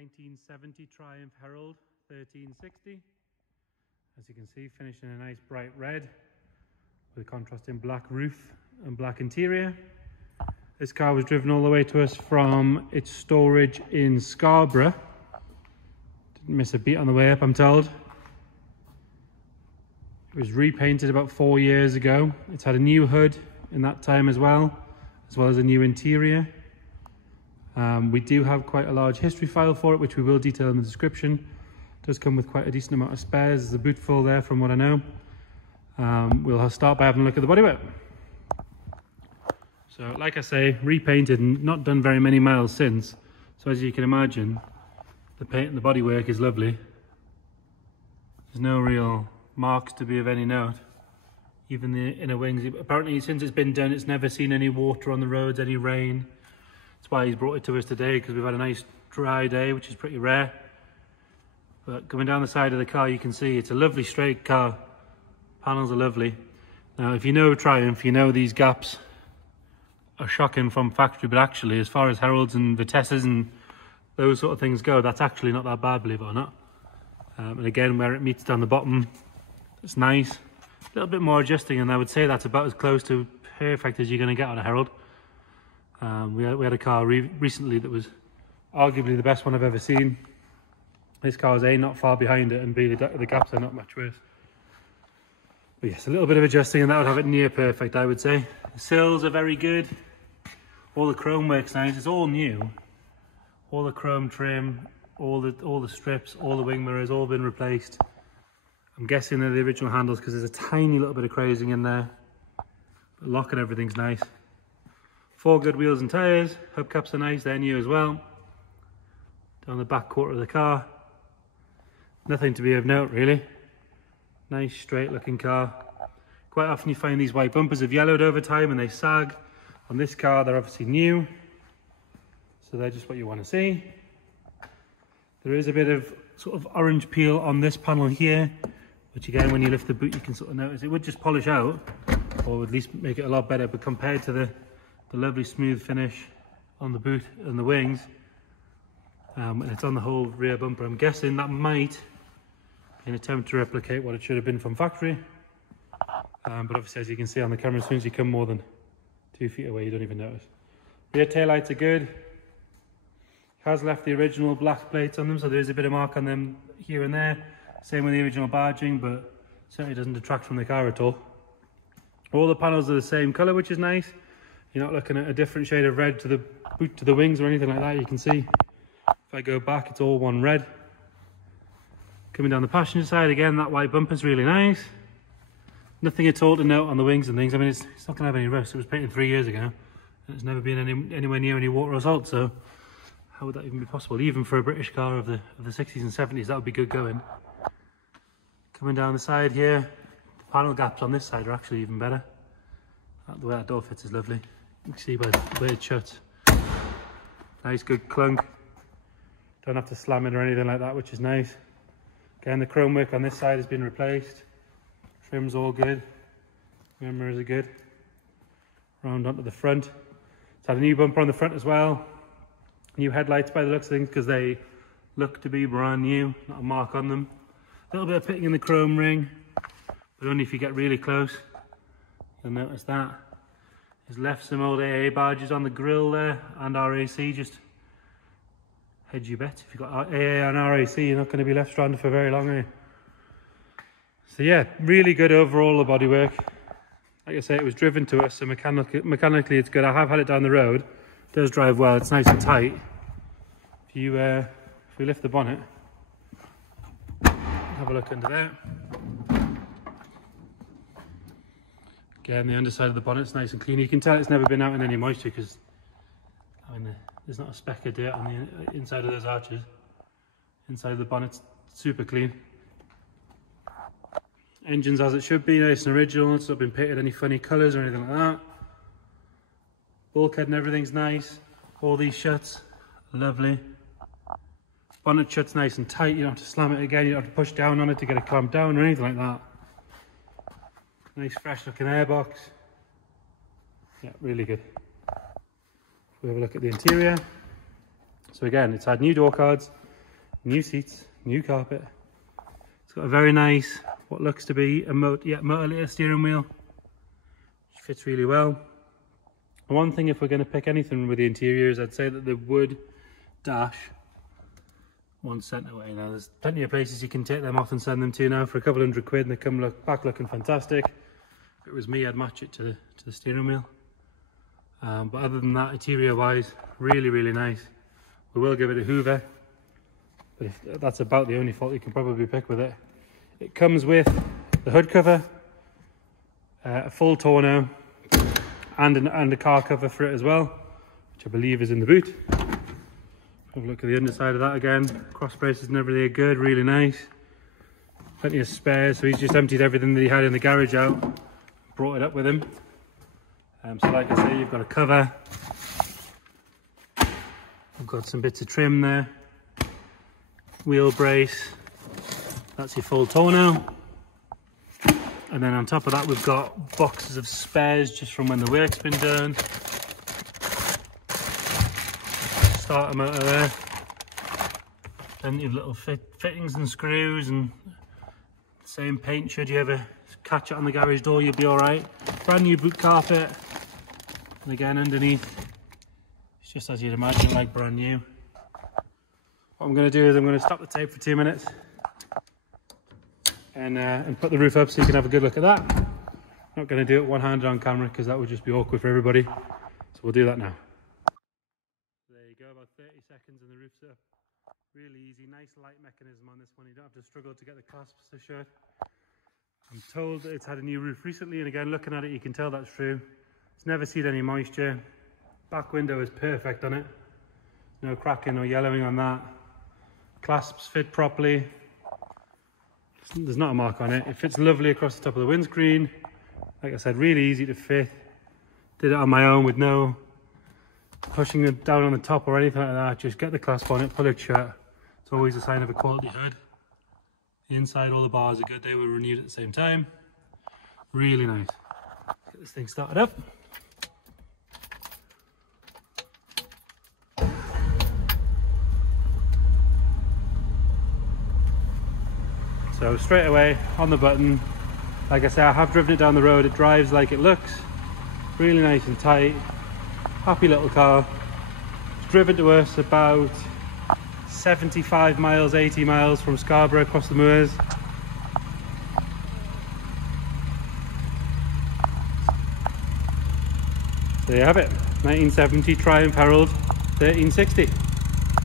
1970 Triumph Herald 1360. As you can see, finished in a nice bright red with a contrasting black roof and black interior. This car was driven all the way to us from its storage in Scarborough. Didn't miss a beat on the way up, I'm told. It was repainted about 4 years ago. It's had a new hood in that time as well as a new interior. We do have quite a large history file for it, which we will detail in the description. It does come with quite a decent amount of spares. There's a boot full there from what I know. We'll start by having a look at the bodywork. So like I say, repainted and not done very many miles since. So as you can imagine, the paint and the bodywork is lovely. There's no real marks to be of any note. Even the inner wings, apparently since it's been done, it's never seen any water on the roads, any rain. That's why he's brought it to us today, because we've had a nice dry day, which is pretty rare. But coming down the side of the car, you can see it's a lovely straight car. Panels are lovely. Now, if you know Triumph, you know these gaps are shocking from factory, but actually, as far as Heralds and Vitesses and those sort of things go, that's actually not that bad, believe it or not. And again, where it meets down the bottom, it's nice. A little bit more adjusting, and I would say that's about as close to perfect as you're going to get on a Herald. We had a car recently that was arguably the best one I've ever seen. This car is A, not far behind it, and B, the gaps are not much worse. But yes, a little bit of adjusting and that would have it near perfect, I would say. The sills are very good. All the chrome work's nice. It's all new. All the chrome trim, all the strips, all the wing mirrors, all been replaced. I'm guessing they're the original handles because there's a tiny little bit of crazing in there. But lock and everything's nice. 4 good wheels and tyres. Hubcaps are nice, they're new as well. Down the back quarter of the car. Nothing to be of note really. Nice straight looking car. Quite often you find these white bumpers have yellowed over time and they sag. On this car they're obviously new, so they're just what you want to see. There is a bit of sort of orange peel on this panel here, which again when you lift the boot you can sort of notice. It would just polish out, or at least make it a lot better, but compared to the lovely smooth finish on the boot and the wings, and it's on the whole rear bumper, I'm guessing that might be an attempt to replicate what it should have been from factory. But obviously, as you can see on the camera, as soon as you come more than 2 feet away, you don't even notice. Rear taillights are good. Has left the original black plates on them, so there is a bit of mark on them here and there. Same with the original badging, but certainly doesn't detract from the car at all. All the panels are the same colour, which is nice. You're not looking at a different shade of red to the boot to the wings or anything like that. You can see if I go back, it's all one red. Coming down the passenger side, again, that white bumper's really nice. Nothing at all to note on the wings and things. I mean, it's not going to have any rust. It was painted 3 years ago, and it's never been anywhere near any water or salt, so how would that even be possible? Even for a British car of the 60s and 70s, that would be good going. Coming down the side here, the panel gaps on this side are actually even better. The way that door fits is lovely. You can see by the way it shuts. Nice good clunk. Don't have to slam it or anything like that, which is nice. Again, the chrome work on this side has been replaced. Trim's all good. Mirrors are good. Round onto the front. It's had a new bumper on the front as well. New headlights by the looks of things, because they look to be brand new. Not a mark on them. A little bit of pitting in the chrome ring, but only if you get really close. You'll notice that. He's left some old AA badges on the grille there, and RAC, just hedge your bet. If you've got AA and RAC, you're not going to be left stranded for very long, are you? So yeah, really good overall, the bodywork. Like I say, it was driven to us, so mechanically it's good. I have had it down the road. It does drive well, it's nice and tight. If we lift the bonnet, have a look under there. Again, the underside of the bonnet's nice and clean. You can tell it's never been out in any moisture, because I mean, there's not a speck of dirt on the inside of those arches. Inside of the bonnet's super clean. Engine's as it should be, nice and original. It's not been painted any funny colours or anything like that. Bulkhead and everything's nice. All these shuts, lovely. Bonnet shuts nice and tight. You don't have to slam it again. You don't have to push down on it to get it clamped down or anything like that. Nice fresh looking airbox. Yeah, really good. If we have a look at the interior. So again, it's had new door cards, new seats, new carpet. It's got a very nice, what looks to be a motor steering wheel, which fits really well. One thing, if we're going to pick anything with the interiors, I'd say that the wood dash 1 cent away. Now there's plenty of places you can take them off and send them to now for a couple £100 and they come back looking fantastic. If it was me, I'd match it to the steering wheel. But other than that, interior wise, really nice. We will give it a hoover, but that's about the only fault you can probably pick with it. It comes with the hood cover, a full tonneau, and a car cover for it as well, which I believe is in the boot. Have a look at the underside of that again. Cross braces and everything are good, really nice. Plenty of spares, so he's just emptied everything that he had in the garage out, brought it up with him. So like I say, you've got a cover. I've got some bits of trim there. Wheel brace. That's your full tonneau. And then on top of that, we've got boxes of spares just from when the work's been done. Starter motor there. Plenty of little fittings and screws, and same paint. Should you ever catch it on the garage door, you'll be all right. Brand new boot carpet. And again, underneath, it's just as you'd imagine, like brand new. What I'm going to do is I'm going to stop the tape for 2 minutes and put the roof up so you can have a good look at that. I'm not going to do it one-handed on camera because that would just be awkward for everybody. So we'll do that now. There you go, about 30 seconds and the roof's up. Really easy, nice light mechanism on this one. You don't have to struggle to get the clasps to shut. I'm told that it's had a new roof recently, and again, looking at it, you can tell that's true. It's never seen any moisture. Back window is perfect on it. No cracking or yellowing on that. Clasps fit properly. There's not a mark on it. It fits lovely across the top of the windscreen. Like I said, really easy to fit. Did it on my own with no pushing it down on the top or anything like that. Just get the clasp on it, pull it shut. It's always a sign of a quality hood. The inside, all the bars are good. They were renewed at the same time. Really nice. Get this thing started up. So straight away on the button, like I say, I have driven it down the road. It drives like it looks, really nice and tight. Happy little car. It's driven to us about 75 miles, 80 miles from Scarborough across the moors. So there you have it, 1970 Triumph Herald 1360.